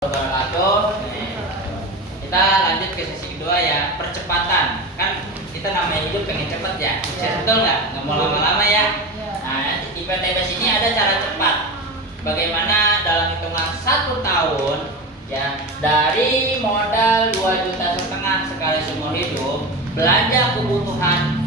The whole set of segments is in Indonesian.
Wabarakatuh. Kita lanjut ke sesi kedua ya, percepatan. Kan kita namanya hidup pengen cepet ya. Betul nggak mau lama-lama ya. Nah, di PTBS ini ada cara cepat. Bagaimana dalam hitungan 1 tahun ya, dari modal 2,5 juta sekali seumur hidup, belanja kebutuhan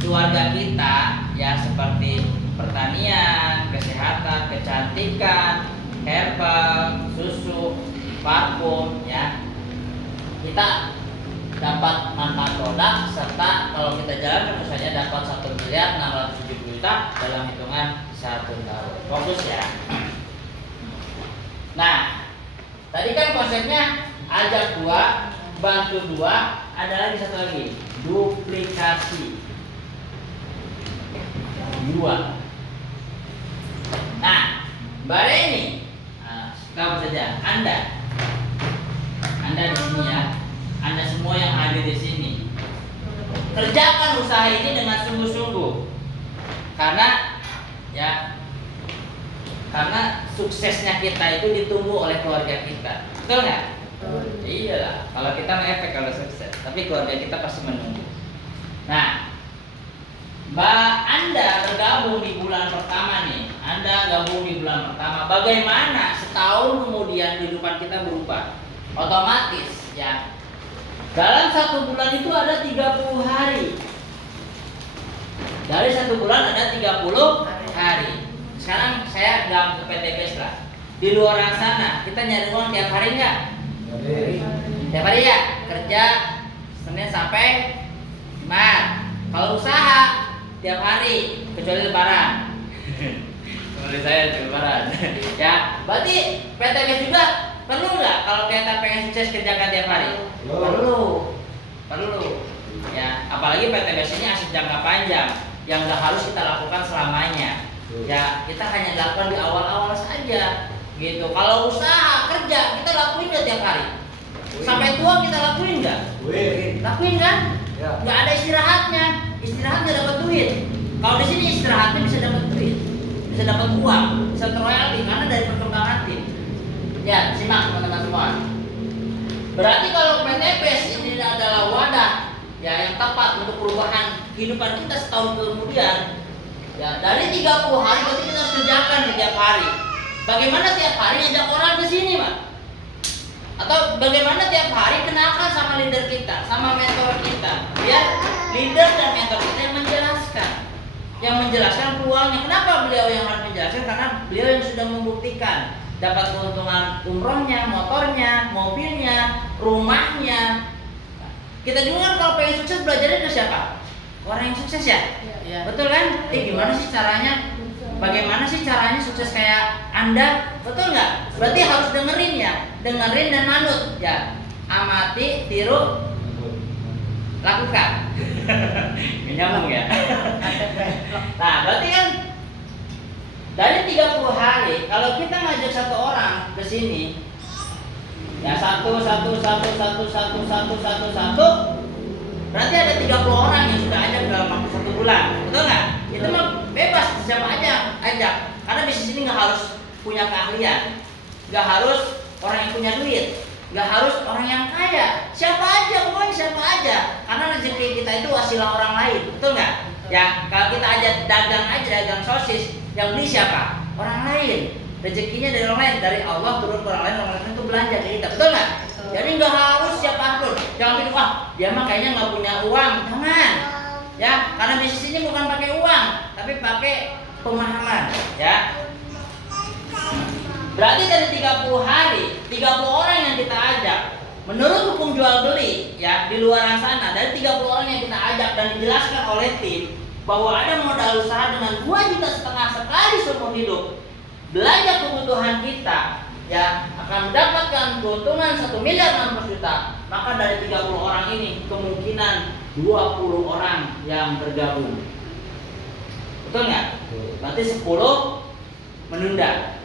keluarga kita ya, seperti pertanian, kesehatan, kecantikan, herbal, susu, parfum ya, kita dapat manfaat produk, serta kalau kita jalan misalnya dapat 1.670.000.000 dalam hitungan 1 tahun. Fokus ya. Nah, tadi kan konsepnya ajak 2, bantu 2, ada lagi satu lagi, duplikasi 2. Nah, bare ini kamu saja, Anda di sini ya, Anda semua yang hadir di sini, kerjakan usaha ini dengan sungguh-sungguh, karena suksesnya kita itu ditunggu oleh keluarga kita, betul nggak? Iyalah, kalau kita ngefek kalau sukses, tapi keluarga kita pasti menunggu. Nah, Anda bergabung di bulan pertama nih, bagaimana setahun kemudian kehidupan kita berubah? Otomatis ya, dalam 1 bulan itu ada 30 hari. Dari 1 bulan ada 30 hari. Sekarang saya dalam ke PTBS lah. Di luar sana kita nyari uang tiap hari nggak? Tiap hari ya, kerja Senin sampai Jumat. Kalau usaha tiap hari kecuali Lebaran. Kecuali saya Lebaran. Ya, berarti PTBS juga perlu nggak kalau kita pengen sukses kerjakan tiap hari? Perlu. Ya, apalagi PTBS ini asik jangka panjang yang nggak harus kita lakukan selamanya. Ya, kita hanya lakukan di awal-awal saja. Gitu. Kalau usaha kerja kita lakuin nggak tiap hari? Sampai tua kita lakuin nggak? Lakuin kan? Nggak ada istirahatnya. Istirahat nggak dapat duit. Kalau di sini istirahatnya bisa dapat duit, bisa dapat uang, bisa royalti karena dari perkembangan tim. Ya, simak teman-teman semua. Berarti kalau PTBS ini adalah wadah ya yang tepat untuk perubahan kehidupan kita setahun kemudian. Ya, dari 30 hari berarti kita harus kerjakan tiap hari. Bagaimana tiap hari ngajak orang ke sini, Pak? Atau bagaimana tiap hari kenalkan sama leader kita, sama mentor kita. Biar leader dan mentor kita yang menjelaskan peluangnya. Kenapa beliau yang harus menjelaskan? Karena beliau yang sudah membuktikan dapat keuntungan umrohnya, motornya, mobilnya, rumahnya. Kita juga kan kalau pengen sukses belajarnya ke siapa? Orang yang sukses ya? Betul kan? Gimana sih caranya? Bagaimana sih caranya sukses kayak Anda? Betul nggak? Berarti harus dengerin ya, dengerin dan manut ya. Amati, tiru, lakukan. Nyambung ya. Nah, berarti kan dari 30 hari kalau kita ngajak 1 orang ke sini ya, satu, berarti ada 30 orang yang sudah ajak dalam waktu 1 bulan. Betul nggak? Itu mah bebas, siapa aja ajak. Karena bisnis ini nggak harus punya keahlian, nggak harus orang yang punya duit, nggak harus orang yang kaya. Siapa aja, pokoknya siapa aja. Karena rezeki kita itu wasilah orang lain, betul nggak? Ya, kalau kita dagang sosis, yang beli siapa? Orang lain. Rezekinya dari orang lain, dari Allah turun ke orang lain itu belanja ke kita, betul nggak? Jadi nggak harus siapapun. Jangan pikir, wah dia mah kayaknya nggak punya uang. Jangan. Ya, karena bisnis ini bukan pakai uang, tapi pakai pemahaman. Ya. Berarti dari 30 hari, 30 orang yang kita ajak, menurut hukum jual beli ya di luar sana, dari 30 orang yang kita ajak dan dijelaskan oleh tim bahwa ada modal usaha dengan 2,5 juta sekali seumur hidup, belanja kebutuhan kita ya akan mendapatkan keuntungan 1.600.000.000. Maka dari 30 orang ini kemungkinan 20 orang yang bergabung. Betul nggak? Berarti 10 menunda.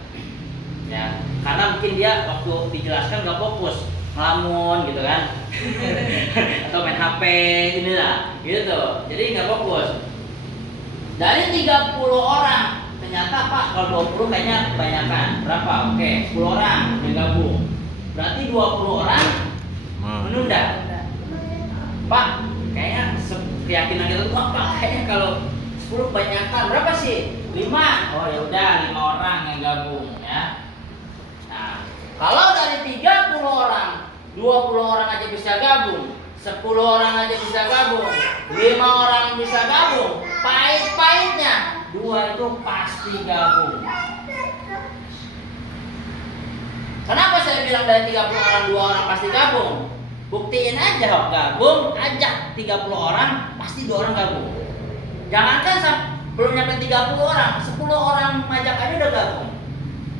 Ya, karena mungkin dia waktu dijelaskan nggak fokus, ngelamun gitu kan, atau main HP inilah, gitu. Jadi nggak fokus. Dari 30 orang ternyata Pak kalau 20 kayaknya kebanyakan. Berapa? Oke, 10 orang yang gabung. berarti 20 orang menunda. Pak, kayaknya keyakinan kita tuh, Pak, kayaknya kalau 10 kebanyakan. Berapa sih? 5. Oh ya udah, 5 orang yang gabung ya. Nah, kalau dari 30 orang, 20 orang aja bisa gabung, 10 orang aja bisa gabung, 5 orang bisa gabung, pahit-pahitnya 2 itu pasti gabung. Kenapa saya bilang dari 30 orang 2 orang pasti gabung? Buktiin aja gabung, ajak 30 orang, pasti 2 orang gabung. Jangankan belum nyampe 30 orang, 10 orang ngajak aja udah gabung.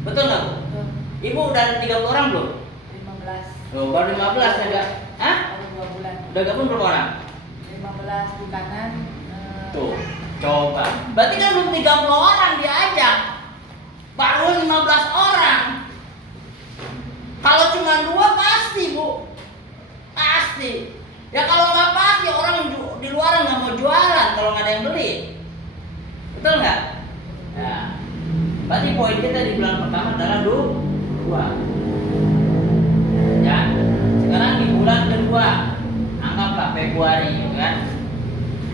Betul nggak Bu? Ibu udah ada 30 orang belum? 15. Loh, baru 15 ya? Hah? Baru 2 bulan. Udah gabung berapa orang? 15 di kanan. Tuh, coba. Berarti kan belum 30 orang diajak. Baru 15 orang. Kalau cuma 2 pasti, Bu. Pasti. Ya kalau nggak pasti orang di luar nggak mau jualan kalau nggak ada yang beli. Betul nggak? Ya. Berarti poin kita di bulan pertama adalah 2. Ya. Sekarang di bulan kedua, anggaplah Februari, kan?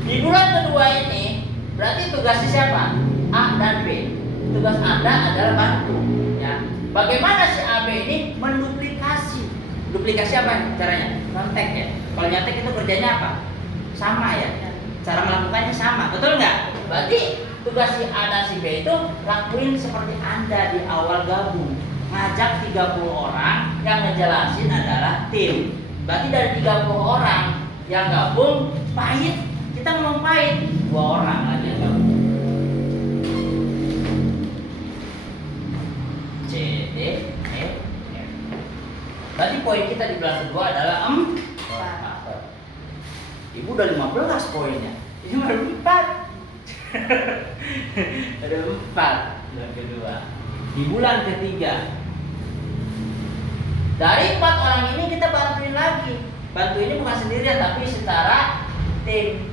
Di bulan kedua ini berarti tugasnya siapa? A dan B. Tugas Anda adalah bantu. Ya. Bagaimana si AB ini menduplikasi? Duplikasi apa caranya? Nyontek ya. Kalau nyontek itu kerjanya apa? Sama ya. Cara melakukannya sama, betul nggak? Berarti tugas si A dan si B itu lakuin seperti Anda di awal gabung. Ngajak 30 orang, yang ngejelasin adalah tim. Berarti dari 30 orang yang gabung, pahit. Kita ngomong pahit, 2 orang aja yang gabung. C, D, E, F. Berarti poin kita di bulan kedua adalah 4. Ibu udah 15 poinnya. Ini baru 4. Ada 4 bulan kedua. Di bulan ketiga, dari 4 orang ini kita bantuin lagi. Bantu ini bukan sendirian tapi secara tim.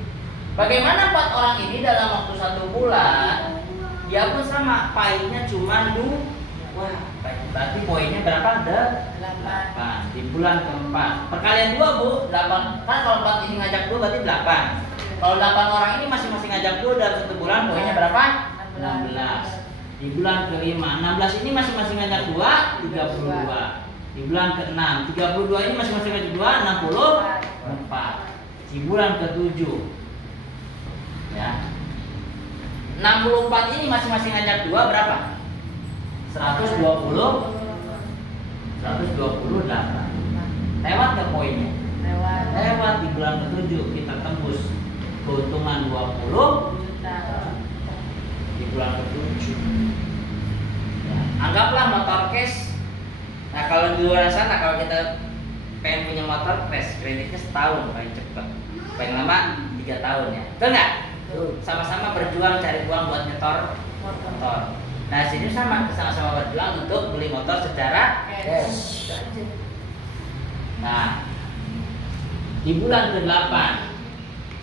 Bagaimana 4 orang ini dalam waktu 1 bulan, dia pun sama, pahitnya cuma 2. Wah, berarti poinnya berapa? Ada 8. Di bulan keempat, perkalian 2 Bu, 8. Kan kalau 4 ini ngajak 2 berarti 8. Kalau 8 orang ini masing-masing ngajak 2 dalam 1 bulan, poinnya berapa? 16. Di bulan kelima, 16 ini masing-masing ngajak 2, 32. Di bulan ke-6, 32 ini masing-masing ngajak 2, 64. Di bulan ke-7, ya, 64 ini masing-masing ngajak 2 berapa? 128. Lewat ke poinnya? Lewat. Di bulan ke-7 kita tembus keuntungan 20 juta. Di bulan ke-7 ya, anggaplah motor cash. Nah kalau di luar sana, kalau kita pengen punya motor cash, kreditnya setahun paling cepat, paling lama 3 tahun ya. Betul nggak? Sama-sama berjuang cari uang buat nyetor motor. Nah sini sama-sama berjuang untuk beli motor secara cash. Nah di bulan ke-8,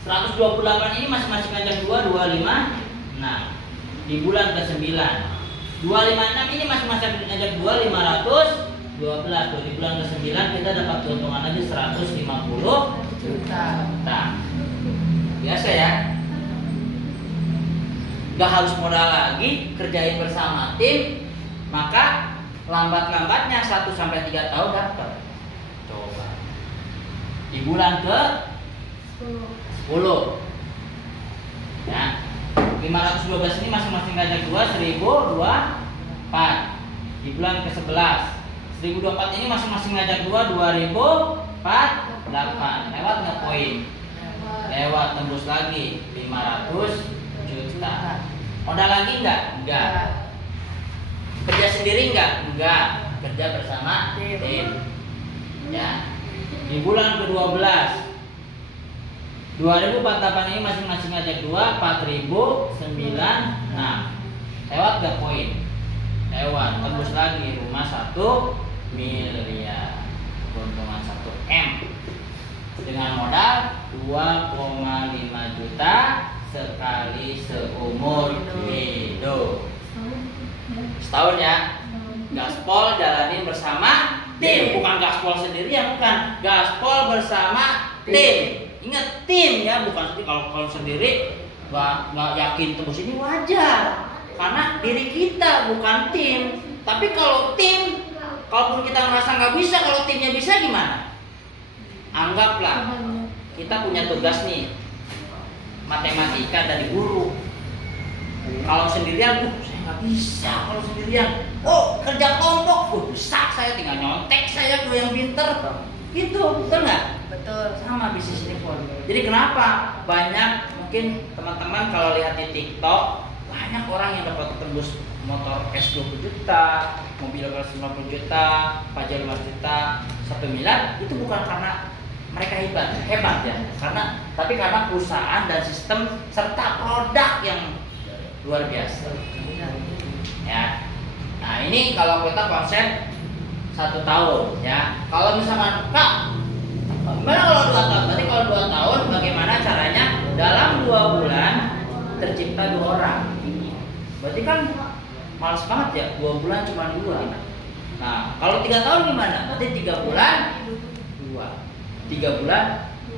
128 ini masing-masing ngajak 2, 25. Nah di bulan ke-9, 256 ini masing-masing ngajak 2, 512. Tuh, di bulan ke-9 kita dapat keuntungan lagi 150 juta. Biasa ya. Gak harus modal lagi, kerjain bersama tim, maka lambat-lambatnya 1 sampai 3 tahun dapat. Coba. Di bulan ke 10. Ya. 512 ini masing-masing ngajak 2, 1024. Di bulan ke 11, 1024 ini masing-masing ngajak 2, 2048. Lewat nggak poin? Lewat, tembus lagi 500 juta. Modal lagi enggak? Enggak. Kerja sendiri enggak? Enggak. Kerja bersama tim. Ya. Di bulan ke-12, 2048 ini masing-masing ngajak 2, 4009. Nah, lewat ke poin? Lewat, tembus lagi rumah 1 miliar. Keuntungan 1 M. Dengan modal 2,5 juta sekali seumur hidup. Setahun ya. Gaspol jalanin bersama Tim, bukan gaspol sendirian, bukan. Gaspol bersama tim. Ingat tim ya, bukan sendiri. Kalau sendiri nggak yakin tembus ini wajar, karena diri kita bukan tim. Tapi kalau tim, kalaupun kita merasa nggak bisa, kalau timnya bisa gimana? Anggaplah kita punya tugas nih, matematika dari guru. Kalau sendirian, saya nggak bisa. Kalau sendirian, kerja kelompok, bisa. Saya tinggal nyontek, saya tuh yang pinter. Gitu, betul nggak? Betul. Sama bisnis ini pun. Jadi kenapa banyak mungkin teman-teman kalau lihat di TikTok banyak orang yang dapat tembus motor cash 20 juta, mobil kelas 50 juta, pajak 5 juta, 1 miliar. Itu bukan karena mereka hebat ya, tapi karena perusahaan dan sistem serta produk yang luar biasa. Ya. Nah ini kalau kita konsep 1 tahun ya. Kalau misalkan Kak, gimana kalau 2 tahun? Berarti kalau 2 tahun bagaimana caranya dalam 2 bulan tercipta 2 orang? Berarti kan males banget ya, 2 bulan cuma 2. Nah kalau 3 tahun gimana? Berarti 3 bulan 2, 3 bulan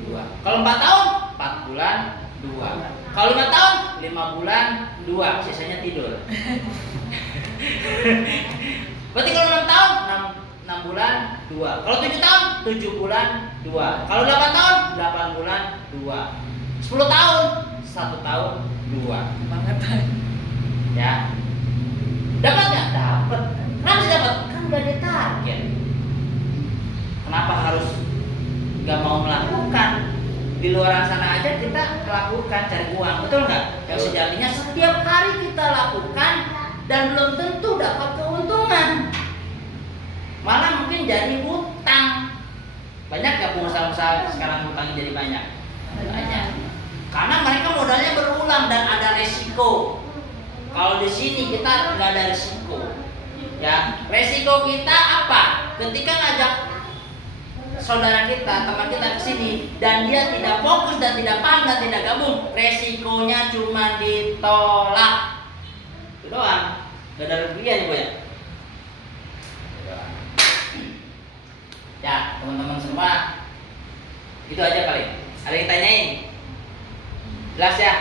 2. Kalau 4 tahun 4 bulan 2. Kalau 5 tahun 5 bulan 2, sisanya tidur. Berarti kalau 6 tahun 6 bulan 2. Kalau 7 tahun 7 bulan 2. Kalau 8 tahun 8 bulan 2. 10 tahun 1 tahun 2. Banget. Ya. Dapat nggak? Dapat. Kenapa sih dapat? Kan udah ada target. Kenapa harus nggak mau melakukan? Di luar sana aja kita melakukan cari uang, betul nggak? Yang sejatinya setiap hari kita lakukan dan belum tentu dapat keuntungan. Malah mungkin jadi hutang. Banyak nggak pengusaha-pengusaha sekarang hutangnya jadi banyak? Banyak. Karena mereka modalnya berulang dan ada resiko. Kalau di sini kita nggak ada resiko. Ya, resiko kita apa? Ketika ngajak saudara kita, teman kita ke sini dan dia tidak fokus dan tidak paham dan tidak gabung, resikonya cuma ditolak. Itu doang. Gak ada rugian Bu ya. Ya, teman-teman semua, itu aja kali. Ada yang tanyain? Jelas ya?